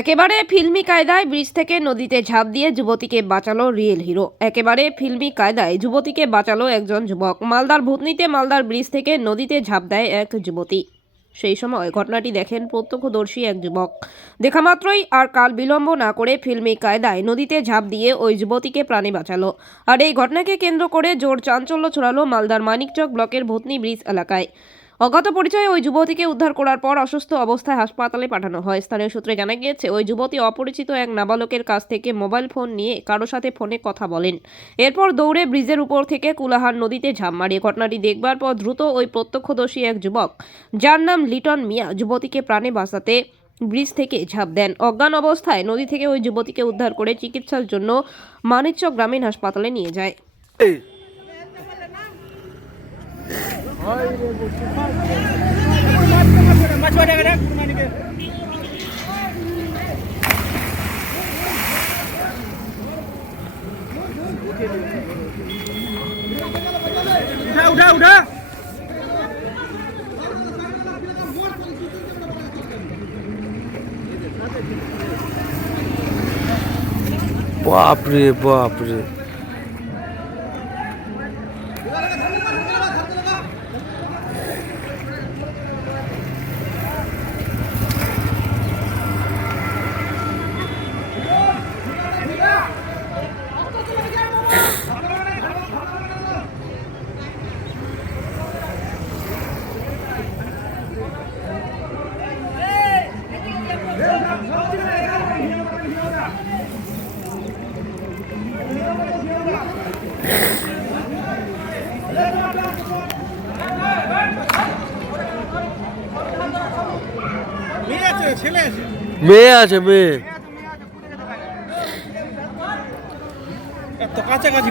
একেবারে ফিল্মি কায়দায় ব্রিজ থেকে নদীতে ঝাঁপ দিয়ে যুবতীকে বাঁচালো রিয়েল হিরো। একেবারে ফিল্মি কায়দায় যুবতীকে বাঁচালো একজন যুবক। মালদার ভূতনিতে মালদার ব্রিজ থেকে নদীতে ঝাঁপ দেয় এক যুবতী। সেই সময় ঘটনাটি দেখেন প্রত্যক্ষদর্শী এক যুবক। দেখা মাত্রই আর কাল বিলম্ব না করে ফিল্মি কায়দায় নদীতে ঝাঁপ দিয়ে ওই যুবতীকে প্রাণে বাঁচালো। আর এই ঘটনাকে কেন্দ্র করে জোর চাঞ্চল্য ছড়ালো মালদার মানিকচক ব্লকের ভূতনি ব্রিজ এলাকায়। অজ্ঞাত পরিচয়ে ওই যুবতীকে উদ্ধার করার পর অসুস্থ অবস্থায় হাসপাতালে পাঠানো হয়। স্থানীয় সূত্রে জানা গিয়েছে, ওই যুবতী অপরিচিত এক নাবালকের কাছ থেকে মোবাইল ফোন নিয়ে কারো সাথে ফোনে কথা বলেন। এরপর দৌড়ে ব্রিজের উপর থেকে কুলাহার নদীতে ঝাঁপ মারে। ঘটনাটি দেখবার পর দ্রুত ওই প্রত্যক্ষদর্শী এক যুবক, যার নাম লিটন মিয়া, যুবতীকে প্রাণে বাঁচাতে ব্রিজ থেকে ঝাঁপ দেন। অজ্ঞান অবস্থায় নদী থেকে ওই যুবতীকে উদ্ধার করে চিকিৎসার জন্য মানিকচক গ্রামীণ হাসপাতালে নিয়ে যায়। उठा बाप रे बाप रे। মেয়ে আছে, মেয়ে এত কাছাকাছি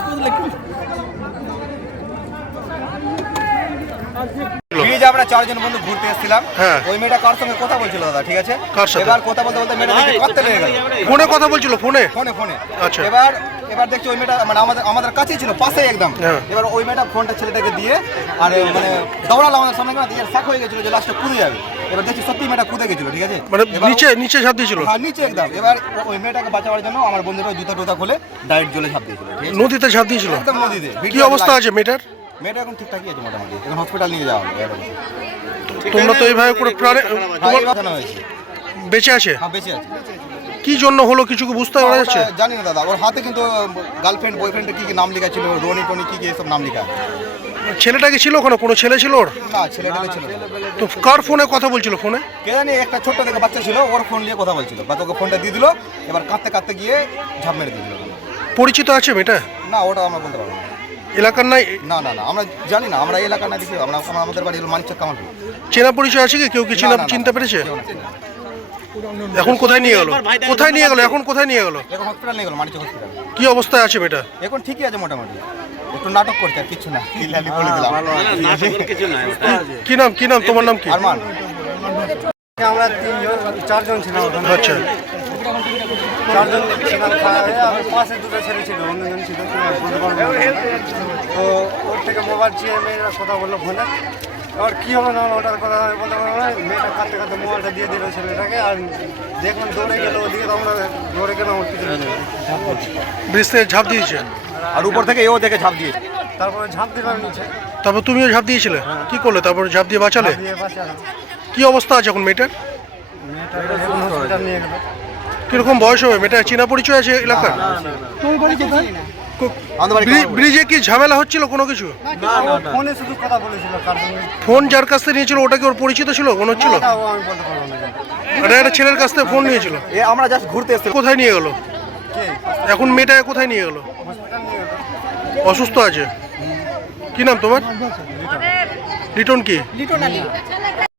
ব্রিজ আমরা চারজন বন্ধু ঘুরতে এসেছিলাম। ওই মেয়েটা কার সঙ্গে কথা বলছিল দাদা, ঠিক আছে? এবার কথা বলতে বলতে মেয়েটা কাঁদতে লেগে গেল। ফোনে কথা বলছিল, ফোনে ফোনে ফোনে আচ্ছা। এবার দেখছি ওই মেয়েটা মানে আমাদের কাছেই ছিল, পাশেই একদম। এবার ওই মেয়েটা ফোনটা ছেলেটাকে দিয়ে আর মানে দৌড়ালো আমাদের সামনে, শাক হয়ে গেছিল যে লাস্টে কুদে যাবে। এবার দেখছি সত্যি মেয়েটা কুদে গেছিল, ঠিক আছে? মানে নিচে ঝাঁপ দিয়েছিল। হ্যাঁ, নিচে একদম। এবার ওই মেয়েটাকে বাঁচাবার জন্য আমার বন্ধুরা জুতা টুতা খুলে ডাইরেক্ট জলে ঝাঁপ দিয়েছিল, ঠিক আছে? নদীতে ঝাঁপ দিয়েছিল একদম নদীতে। কি অবস্থা আছে মেয়েটার? মেয়েটা এখন ঠিকঠাকই আছে মোটামুটি, এখন হসপিটাল নিয়ে যাওয়া হবে। তোমরা তো এইভাবে করে প্রাণে বেঁচে আছে? হ্যাঁ, বেঁচে আছে। কি জন্য হলো কিছু কি বুঝতে পারা যাচ্ছে? জানি না দাদা, ওর হাতে কিন্তু গার্লফ্রেন্ড বয়ফ্রেন্ডের কি কি নাম লেখা ছিল, রনি টনি কি কি এসব নাম লেখা। ছেলেটা কি ছিল ওখানে? কোনো ছেলে ছিল ওর? না, ছেলেটা ছিল। তো কার ফোনে কথা বলছিল? ফোনে কে জানি, একটা ছোট্ট থেকে বাচ্চা ছিল, ওর ফোন নিয়ে কথা বলছিল। বা তোকে ফোনটা দিয়ে দিল, এবার কাঁদতে কাঁদতে গিয়ে ঝাঁপ মেরে দিয়েছিল। পরিচিত আছে মেয়েটা? না, ওটা আমরা বলতে পারবো না। এলাকার নাই? না না না, আমরা জানি না, আমরা এলাকার না দেখি। আমাদের বাড়ি হলো মানিকচক কামালপুর। চেনা পরিচয় আছে কি? কেউ কি চিনতে পেরেছে? এখন কোথায় নিয়ে গেল? কোথায় নিয়ে গেল? এখন কোথায় নিয়ে গেল? এখন হসপিটাল নিয়ে গেল, মানিকচক হসপিটাল। কি অবস্থায় আছে মেয়েটা? এখন ঠিকই আছে মোটামুটি, একটু নাটক করছে আর কিছু না। বলে দিলাম। কি নাম তোমার? নাম কি? আরমান। আমরা চারজন ছিলাম। আচ্ছা, চারজন ছিলাম, পাশে দুটো ছেলে ছিল, অন্যজন ছিল তো ওর থেকে মোবাইল চেয়ে মেয়েরা কথা বললো ফোনে। এবার কী হবে না ওটার কথা বলতে পারবো না। মেয়েটা কাঁদতে কাঁদতে মোবাইলটা দিয়ে দিল ছেলেটাকে, আর দেখলাম দৌড়ে গেলো ওদিকে, তো আমরা দৌড়ে গেলাম ওর পিছনে। ব্রিজ থেকে ঝাঁপ দিয়েছে আর উপর থেকে এও দেখে ঝাঁপ দিয়ে, তারপরে ঝাঁপ দিলাম নিচে। তারপর তুমিও ঝাঁপ দিয়েছিলে? কি করলে তারপর? ঝাঁপ দিয়ে বাঁচালে? দিয়ে বাঁচালাম। কি অবস্থা আছে এখন মেয়েটার? হসপিটাল নিয়ে গেল। কিরকম বয়স হবে মেয়েটা? চেনা পরিচয় আছে এলাকার? ব্রিজে কি ঝামেলা হচ্ছিল কোনো কিছু? ফোনে শুধু কথা বলেছিল কার সঙ্গে। ফোন যার কাছ থেকে নিয়েছিল ওটা কি ওর পরিচিত ছিল? মনে হচ্ছিল আমি বলতে পারবো না। এটা একটা ছেলের কাছ থেকে ফোন নিয়েছিল। আমরা জাস্ট ঘুরতে এসেছি। কোথায় নিয়ে গেল কে? এখন মেয়েটাকে? কোথায় নিয়ে গেল? হসপিটাল নিয়ে গেল। অসুস্থ আছে? কি নাম তোমার? লিটন কি?